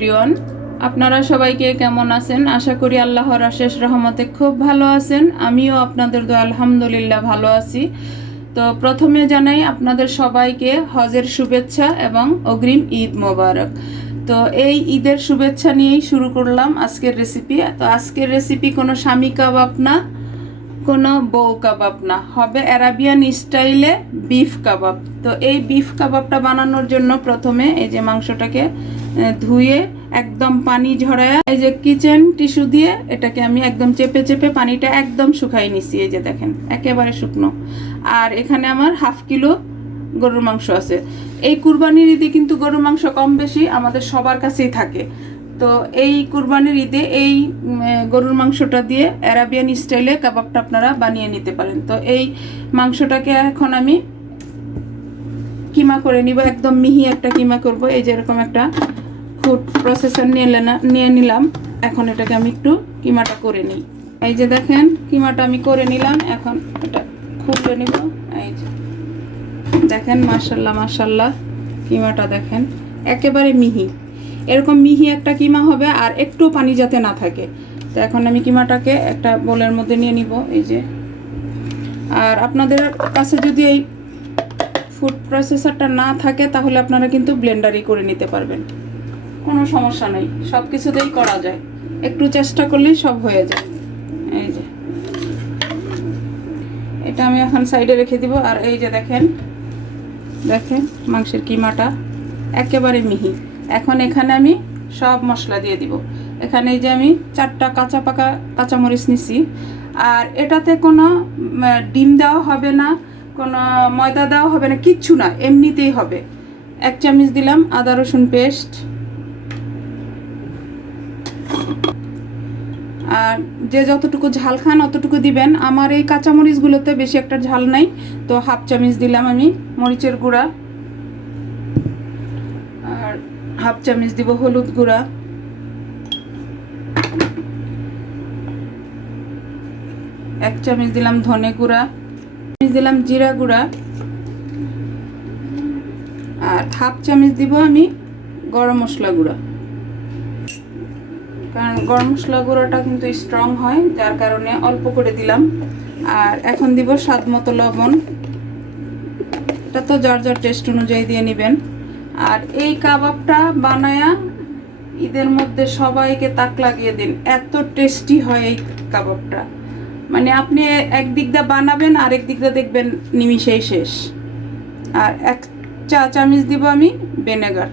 Everyone, আপনারা সবাইকে কেমন আছেন? আশা করি আল্লাহর অশেষ রহমতে খুব ভালো আছেন। আমিও আপনাদের দোয়া আলহামদুলিল্লাহ ভালো আছি। তো প্রথমে জানাই আপনাদের সবাইকে হজের শুভেচ্ছা এবং অগ্রিম ঈদ মোবারক। তো এই ঈদের শুভেচ্ছা নিয়েই শুরু করলাম আজকের রেসিপি। তো আজকের রেসিপি কোনো স্বামী কাবাব না, কোনো বউ কাবাব না, হবে অ্যারাবিয়ান স্টাইলে বিফ কাবাব। তো এই বিফ কাবাবটা বানানোর জন্য প্রথমে এই যে মাংসটাকে ধুয়ে একদম পানি ঝরায়া এই যে কিচেন টিস্যু দিয়ে এটাকে আমি একদম চেপে চেপে পানিটা একদম শুকাই নিছি। এই যে দেখেন একেবারে শুকনো। আর এখানে আমার হাফ কিলো গরুর মাংস আছে। এই কুরবানির ঈদে কিন্তু গরুর মাংস কম বেশি আমাদের সবার কাছেই থাকে। তো এই কুরবানির ঈদে এই গরুর মাংসটা দিয়ে অ্যারাবিয়ান স্টাইলে কাবাবটা আপনারা বানিয়ে নিতে পারেন। তো এই মাংসটাকে এখন আমি কিমা করে নিব, একদম মিহি একটা কিমা করব। এই যে এরকম একটা ফুড প্রসেসর নিয়ে নিলাম। এখন এটাকে আমি একটু কিমাটা করে নিই। এই যে দেখেন কিমাটা আমি করে নিলাম। এখন এটা খুলে নিব। এই যে দেখেন মাশাল্লাহ মাশাল্লাহ কিমাটা দেখেন একেবারে মিহি। এরকম মিহি একটা কিমা হবে আর একটু পানি যাতে না থাকে। তো এখন আমি কিমাটাকে একটা বোলের মধ্যে নিয়ে নিব। এই যে, আর আপনাদের কাছে যদি এই ফুড প্রসেসরটা না থাকে তাহলে আপনারা কিন্তু ব্লেন্ডারই করে নিতে পারবেন, কোনো সমস্যা নেই, সব কিছুতেই করা যায়, একটু চেষ্টা করলেই সব হয়ে যায়। এই যে এটা আমি এখন সাইডে রেখে দিব। আর এই যে দেখেন দেখেন মাংসের কিমাটা একেবারে মিহি। এখন এখানে আমি সব মশলা দিয়ে দিব। এখানে এই যে আমি 4টা কাঁচা পাকা কাঁচামরিচ নিছি। আর এটাতে কোনো ডিম দেওয়া হবে না, কোনো ময়দা দেওয়া হবে না, কিচ্ছু না, এমনিতেই হবে। 1 চামচ দিলাম আদা রসুন পেস্ট। আর যে যতটুকু ঝাল খান অতটুকু দিবেন। আমার এই কাঁচামরিচগুলোতে বেশি একটা ঝাল নাই, তো হাফ চামচ দিলাম আমি মরিচের গুঁড়া। আর হাফ চামচ দিব হলুদ গুঁড়া। 1 চামচ দিলাম ধনে গুঁড়া, দিলাম জিরা গুঁড়া। আর হাফ চামচ দিব আমি গরম মশলা গুঁড়া, কারণ গরম মশলা গুঁড়োটা কিন্তু স্ট্রং হয়, যার কারণে অল্প করে দিলাম। আর এখন দিব স্বাদ মতো লবণ। এটা তো যার যার টেস্ট অনুযায়ী দিয়ে নেবেন। আর এই কাবাবটা বানায়া ঈদের মধ্যে সবাইকে তাক লাগিয়ে দিন, এত টেস্টি হয় এই কাবাবটা। মানে আপনি একদিক দিয়ে বানাবেন আর একদিক দিয়ে দেখবেন নিমিশেই শেষ। আর 1 চা চামচ দিব আমি ভিনেগার।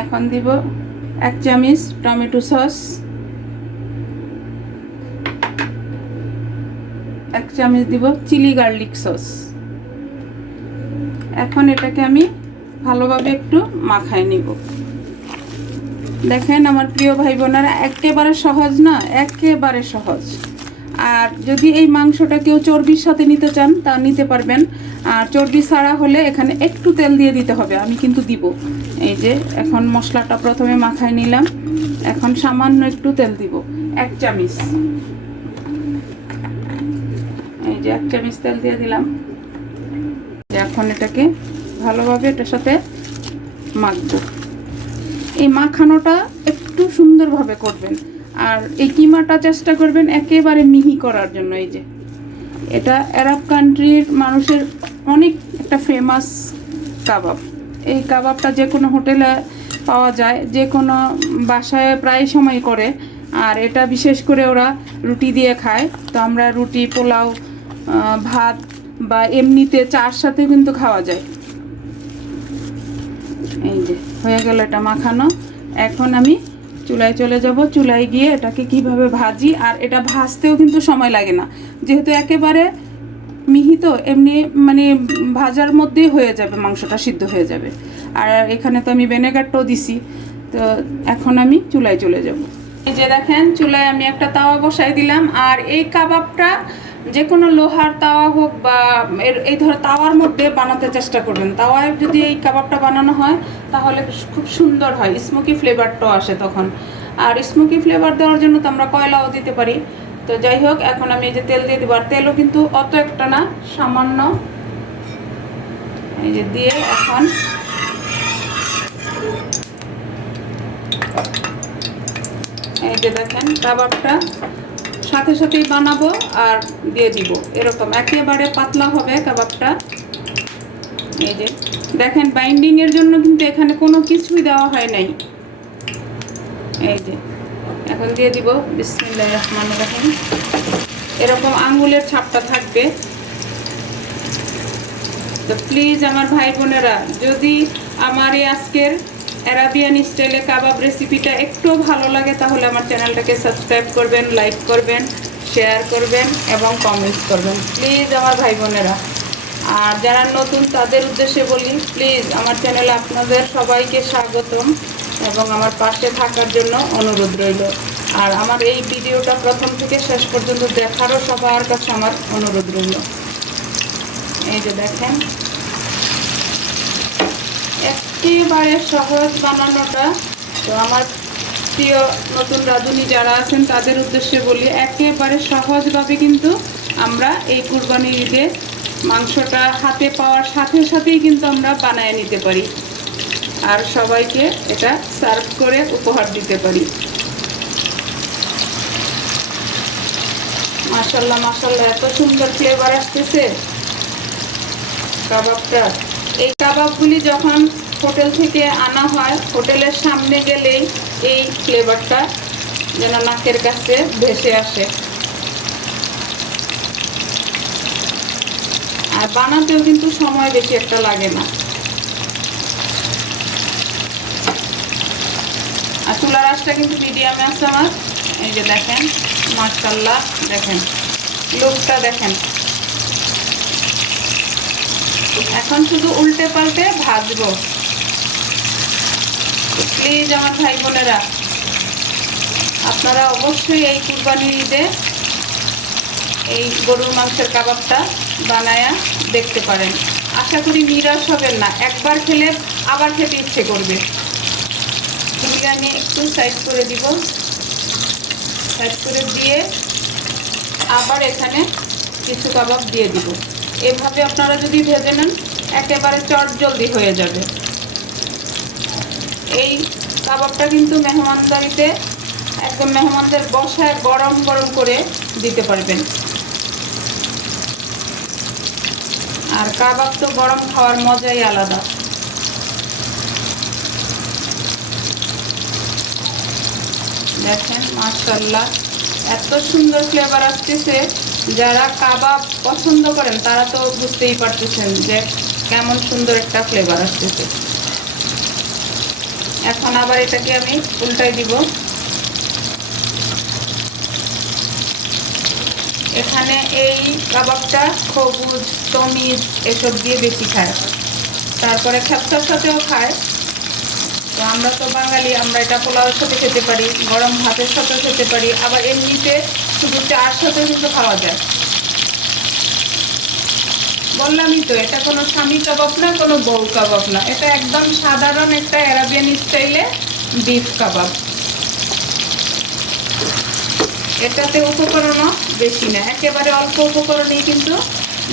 এখন দিব 1 চামচ টমেটো সস, 1 চামচ দিব চিলি গার্লিক সস। এখন এটাকে আমি ভালোভাবে একটু মাখায় নিব। দেখেন আমার প্রিয় ভাই বোনেরা, একেবারে সহজ না, একেবারে সহজ। আর যদি এই মাংসটা কেউ চর্বির সাথে নিতে চান তা নিতে পারবেন। আর চর্বি ছাড়া হলে এখানে একটু তেল দিয়ে দিতে হবে, আমি কিন্তু দিব। এই যে এখন মশলাটা প্রথমে মাখায় নিলাম, এখন সামান্য একটু তেল দিব 1 চামচ। এই যে 1 চামচ তেল দিয়ে দিলাম। এখন এটাকে ভালোভাবে এটার সাথে মাখবো। এই মাখানোটা একটু সুন্দরভাবে করবেন। আর এই কিমাটা চেষ্টা করবেন একেবারে মিহি করার জন্য। এই যে এটা আরব কান্ট্রির মানুষের অনেক একটা ফেমাস কাবাব। এই কাবাবটা যে কোনো হোটেলে পাওয়া যায়, যে কোনো বাসায় প্রায় সময় করে। আর এটা বিশেষ করে ওরা রুটি দিয়ে খায়। তো আমরা রুটি, পোলাও, ভাত বা এমনিতে চার সাথে কিন্তু খাওয়া যায়। এই যে হয়ে গেল এটা মাখানো। এখন আমি চুলায় চলে যাব। চুলায় গিয়ে এটাকে কিভাবে ভাজি, আর এটা ভাজতেও কিন্তু সময় লাগে না, যেহেতু একেবারে মিহি, তো এমনি মানে ভাজার মধ্যেই হয়ে যাবে, মাংসটা সিদ্ধ হয়ে যাবে। আর এখানে তো আমি ভিনেগারটাও দিছি। তো এখন আমি চুলায় চলে যাব। এই যে দেখেন চুলায় আমি একটা তাওয়া বসাই দিলাম। আর এই কাবাবটা যে কোনো লোহার তাওয়া হোক বা এই ধর তাওয়ার মধ্যে বানাতে চেষ্টা করবেন। তাওয়ায় যদি এই কাবাবটা বানানো হয় তাহলে খুব সুন্দর হয়, স্মোকি ফ্লেভারটাও আসে তখন। আর স্মোকি ফ্লেভার দেওয়ার জন্য তো আমরা কয়লাও দিতে পারি। তো যাই হোক, এখন আমি এই যে তেল দিয়ে দেবো। আর তেলও কিন্তু অত একটা না, সামান্য। এই যে দিয়ে এখন এই যে দেখেন কাবাবটা সাথে সাথেই বানাবো আর দিয়ে দিব, এরকম একেবারে পাতলা হবে কাবাবটা। এই যে দেখেন বাইন্ডিং এর জন্য কিন্তু এখানে কোনো কিছুই দেওয়া হয় নাই। এই যে এখন দিয়ে দিব বিসমিল্লাহির রহমানির রহিম। এরকম আঙ্গুলের ছাপটা থাকবে। তো প্লিজ আমার ভাই বোনেরা, যদি আমার এই আজকের আরাবিয়ান স্টাইলে কাবাব রেসিপিটা একটু ভালো লাগে তাহলে আমার চ্যানেলটাকে সাবস্ক্রাইব করবেন, লাইক করবেন, শেয়ার করবেন এবং কমেন্টস করবেন প্লিজ আমার ভাই বোনেরা। আর যারা নতুন তাদের উদ্দেশ্যে বলি, প্লিজ আমার চ্যানেলে আপনাদের সবাইকে স্বাগতম এবং আমার পাশে থাকার জন্য অনুরোধ রইল। আর আমার এই ভিডিওটা প্রথম থেকে শেষ পর্যন্ত দেখারও সবার কাছে আমার অনুরোধ রইল। এই যে দেখেন একেবারে সহজ বানানোটা। তো আমার প্রিয় নতুন রাঁধুনি যারা আছেন তাদের উদ্দেশ্যে বলি, একেবারে সহজভাবে কিন্তু আমরা এই কুরবানির ঈদে মাংসটা হাতে পাওয়ার সাথে সাথেই কিন্তু আমরা বানায় নিতে পারি আর সবাইকে এটা সার্ভ করে উপহার দিতে পারি। মাশাআল্লাহ মাশাআল্লাহ, এত সুন্দর ফ্লেভার আসতেছে কাবাবটা। এই কাবাবগুলি যখন হোটেল থেকে আনা হয়, হোটেলের সামনে গেলেই এই ফ্লেভারটা যেন নাকের কাছে ভেসে আসে। আর বানাতেও কিন্তু সময় বেশি একটা লাগে না। আর চুলার আঁচটা কিন্তু মিডিয়ামে আছে আমার। এই যে দেখেন মাশাআল্লাহ, দেখেন লুকটা দেখেন। এখন শুধু উল্টে পাল্টে ভাজবো। প্লিজ আমার ভাই বোনেরা, আপনারা অবশ্যই এই কুরবানির ঈদে এই গরুর মাংসের কাবাবটা বানায়া দেখতে পারেন। আশা করি নিরাশ হবেন না, একবার খেলে আবার খেতে ইচ্ছে করবে। বিরিয়ানি একটু সাইড করে দিব, সাইড করে দিয়ে আবার এখানে কিছু কাবাব দিয়ে দিব। এভাবে আপনারা যদি ভেজে নেন একেবারে চটজলদি হয়ে যাবে। এই কাবাবটা কিন্তু মেহমানদারিতে একদম মেহমানদের বসায় গরম গরম করে দিতে পারবেন। আর কাবাব তো গরম খাওয়ার মজাই আলাদা। দেখেন মাশাআল্লাহ, এত সুন্দর ফ্লেভার আসতেছে। যারা কাবাব পছন্দ করেন তারা তো বুঝতেই পারতেছেন যে কেমন সুন্দর একটা ফ্লেভার আসতেছে। এখন আবার এটাকে আমি উল্টাই দিব। এখানে এই কাবাবটা সবুজ তমিজ এসব দিয়ে বেশি খায়, তারপরে খেপসার সাথেও খায়। তো আমরা তো বাঙালি, আমরা এটা পোলাওয়ের সাথে খেতে পারি, গরম ভাতের সাথেও খেতে পারি, আবার এমনিতে শুধু চার সাথেও কিন্তু খাওয়া যায়। বললামই তো, এটা কোনো স্বামী কাবাব না, কোনো বউ কাবাব না, এটা একদম সাধারণ একটা আরাবিয়ান স্টাইলে বিফ কাবাব। এটাতে উপকরণও বেশি না, একেবারে অল্প উপকরণেই কিন্তু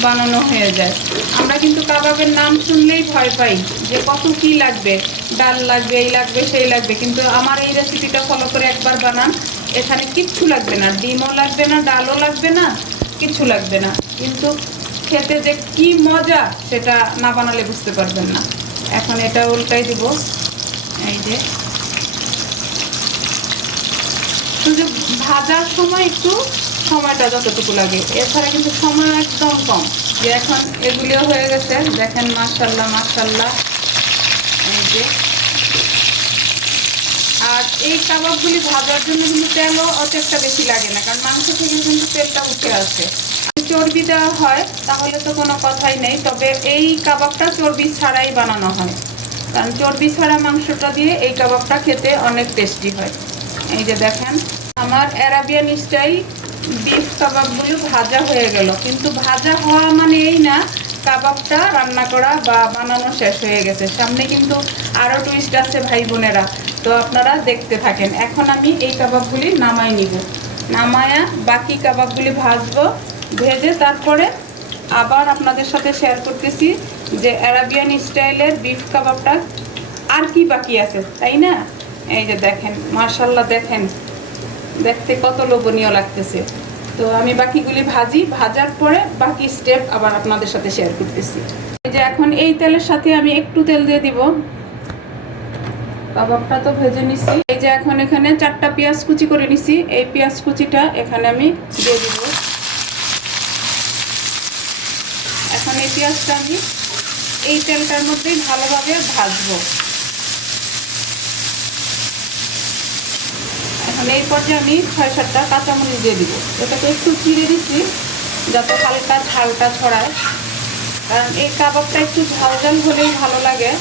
বানানো হয়ে যায়। আমরা কিন্তু কাবাবের নাম শুনলেই ভয় পাই যে কত কি লাগবে, ডাল লাগবে, এই লাগবে, সেই লাগবে। কিন্তু আমার এই রেসিপিটা ফলো করে একবার বানান, এখানে কিচ্ছু লাগবে না, ডিমও লাগবে না, ডালও লাগবে না, কিচ্ছু লাগবে না। কিন্তু খেতে যে কি মজা সেটা না বানালে বুঝতে পারবেন না। এখন এটা উল্টাই দিব। এই যে শুধু ভাজার সময় একটু সময়টা যতটুকু লাগে, এছাড়া কিন্তু সময় একদম কম। যে এখন এগুলিও হয়ে গেছে, দেখেন মাশাআল্লাহ মাশাআল্লাহ। এই যে আর এই কাবাবগুলি ভাজার জন্য কিন্তু তেলও অত একটা বেশি লাগে না, কারণ মাংস থেকে কিন্তু তেলটা উঠে আসে। চর্বি দেওয়া হয় তাহলে তো কোনো কথাই নেই, তবে এই কাবাবটা চর্বি ছাড়াই বানানো হয়, কারণ চর্বি ছাড়া মাংসটা দিয়ে এই কাবাবটা খেতে অনেক টেস্টি হয়। এই যে দেখেন আমার আরাবিয়ান স্টাইল বিফ কাবাবগুলো ভাজা হয়ে গেল, কিন্তু ভাজা হওয়া মানে এই না কাবাবটা রান্না করা বা বানানো শেষ হয়ে গেছে। সামনে কিন্তু আরও টুইস্ট আছে ভাই বোনেরা, তো আপনারা দেখতে থাকেন। এখন আমি এই কাবাবগুলি নামাই নিব, নামায়া বাকি কাবাবগুলি ভাজবো, ভেজে তারপরে আবার আপনাদের সাথে শেয়ার করতেছি যে আরাবিয়ান স্টাইলের বিফ কাবাবটা আর কি বাকি আছে, তাই না? এই যে দেখেন, মাশাআল্লাহ, দেখেন দেখতে কত লোভনীয় লাগতেছে। তো আমি বাকিগুলি ভাজার পরে বাকি স্টেপ আবার আপনাদের সাথে শেয়ার করতেছি। এই যে এখন এই তেলের সাথে আমি একটু তেল দিয়ে দিব। কাবাবটা তো ভেজে নিছি। এই যে এখন এখানে 4টা পেঁয়াজ কুচি করে নিছি, এই পেঁয়াজ কুচিটা এখানে আমি দিয়ে দিব। এখন এই পেঁয়াজটা আমি এই তেলটার মধ্যেই ভালোভাবে ভাজবো। এখন এই পর্যায়ে আমি 6-7টা কাঁচামরিচ দিয়ে দিব। এটাকে একটু চিড়ে দিচ্ছি যাতে হালকা ঝালটা ছড়ায়, কারণ এই কাবাবটা একটু ঝাল ঝাল হলেই ভালো লাগে।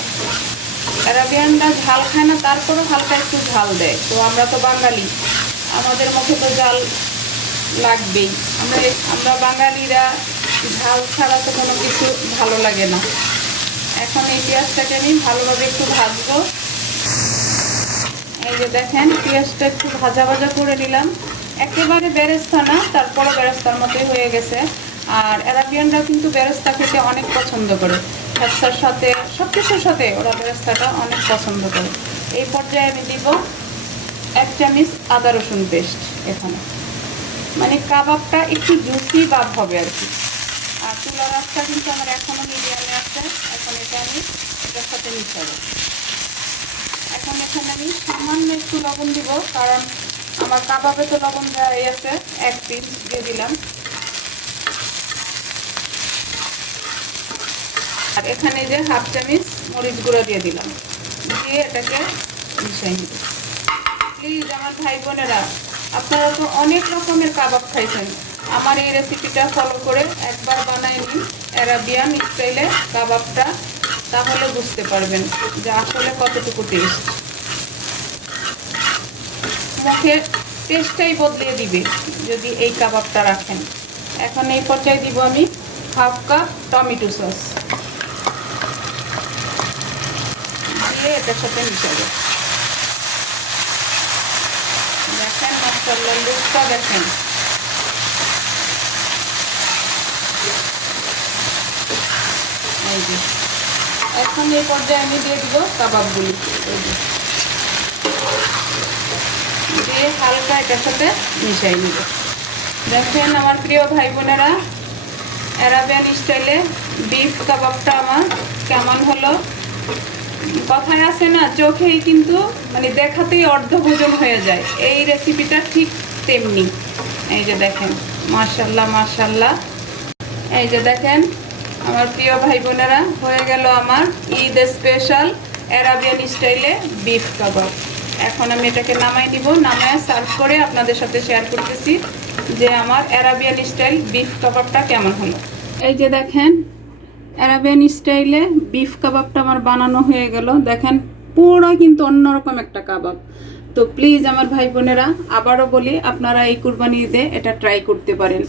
আরাবিয়ানরা ঝাল খায় না, তারপরও হালকা একটু ঝাল দেয়। তো আমরা তো বাঙালি, আমাদের মুখে তো ঝাল লাগবেই। আমরা বাঙালিরা ঝাল ছাড়া তো কোনো কিছু ভালো লাগে না। এখন এই পেঁয়াজটাকে আমি ভালোভাবে একটু ভাজবো। এই যে দেখেন, পেঁয়াজটা একটু ভাজা ভাজা করে নিলাম, একেবারে বেরেস্তা না, তারপরে বেরেস্তার মতোই হয়ে গেছে। আর আরাবিয়ানরা কিন্তু বেরেস্তা খেতে অনেক পছন্দ করে, ভর্তার সাথে সব কিছুর সাথে ওরা বেরেস্তাটা অনেক পছন্দ করে। এই পর্যায়ে আমি দিব 1 চামচ আদা রসুন পেস্ট। এখানে মানে কাবাবটা একটু জুসি ভাব হবে আর কি। আর চুলার আঁচটা কিন্তু আমার এখনও মিডিয়ামে আছে। এখন এটা আমি এটার সাথে মিশাবো। এখন এখানে আমি সামান্য একটু লবণ দিব, কারণ আমার কাবাবে তো লবণ দেওয়াই আছে। 1 পিস দিয়ে দিলাম। আর এখানে যে 1/2 চামচ মরিচ গুঁড়ো দিয়ে দিলাম, দিয়ে এটাকে মিশিয়ে নিব। প্লিজ আমার ভাই বোনেরা, আপনারা তো অনেক রকমের কাবাব খাইছেন, আমার এই রেসিপিটা ফলো করে একবার বানাই নিন আরাবিয়ান স্টাইলে কাবাবটা, তাহলে বুঝতে পারবেন যে আসলে কতটুকু টেস্ট। মুখের টেস্টটাই বদলে দিবে যদি এই কাবাবটা রাখেন। এখন এই পর্যায়ে দিব আমি 1/2 কাপ টমেটো সস, দিয়ে এটার সাথে মিশাবো। দেখেন মাশাআল্লাহ, লুকটা দেখেন। এই যে এখন এই পর্যায়ে আমি দিয়ে দিব কাবাবগুলি, দিয়ে হালকা এটার সাথে মিশাই নিব। দেখেন আমার প্রিয় ভাই বোনেরা, আরাবিয়ান স্টাইলে বিফ কাবাবটা আমার কেমন হলো। কথায় আছে না, চোখেই কিন্তু মানে দেখাতেই অর্ধভোজন হয়ে যায়, এই রেসিপিটা ঠিক তেমনি। এই যে দেখেন, মাশাআল্লাহ মাশাআল্লাহ। এই যে দেখেন আমার প্রিয় ভাই বোনেরা, হয়ে গেল আমার ঈদ স্পেশাল আরাবিয়ান স্টাইলে বিফ কাবাব। এখন আমি এটাকে নামাই নিব, নামায় সার্ভ করে আপনাদের সাথে শেয়ার করতেছি যে আমার আরাবিয়ান স্টাইল বিফ কাবাবটা কেমন হলো। এই যে দেখেন আরাবিয়ান স্টাইলে বিফ কাবাবটা আমার বানানো হয়ে গেল। দেখেন পুরো কিন্তু অন্যরকম একটা কাবাব। তো প্লিজ আমার ভাই বোনেরা, আবারও বলি, আপনারা এই কুরবানি ঈদে এটা ট্রাই করতে পারেন।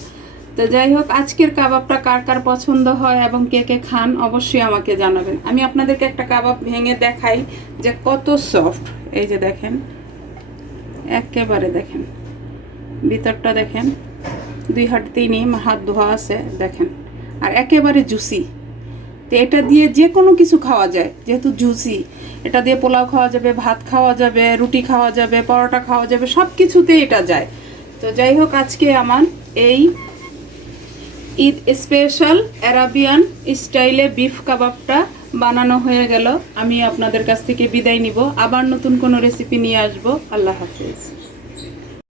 তো যাই হোক, আজকের কাবাবটা কার কার পছন্দ হয় এবং কে কে খান অবশ্যই আমাকে জানাবেন। আমি আপনাদেরকে একটা কাবাব ভেঙে দেখাই যে কত সফট। এই যে দেখেন, একেবারে দেখেন ভিতরটা দেখেন, 2 হাত দিনই হাত ধোয়া আছে দেখেন, আর একেবারে জুসি। তো এটা দিয়ে যে কোনো কিছু খাওয়া যায়, যেহেতু জুসি, এটা দিয়ে পোলাও খাওয়া যাবে, ভাত খাওয়া যাবে, রুটি খাওয়া যাবে, পরোটা খাওয়া যাবে, সব কিছুতেই এটা যায়। তো যাই হোক, আজকে আমার এই ঈদ স্পেশাল আরাবিয়ান স্টাইলে বিফ কাবাবটা বানানো হয়ে গেল। আমি আপনাদের কাছ থেকে বিদায় নিব, আবার নতুন কোনো রেসিপি নিয়ে আসবো। আল্লাহ হাফেজ।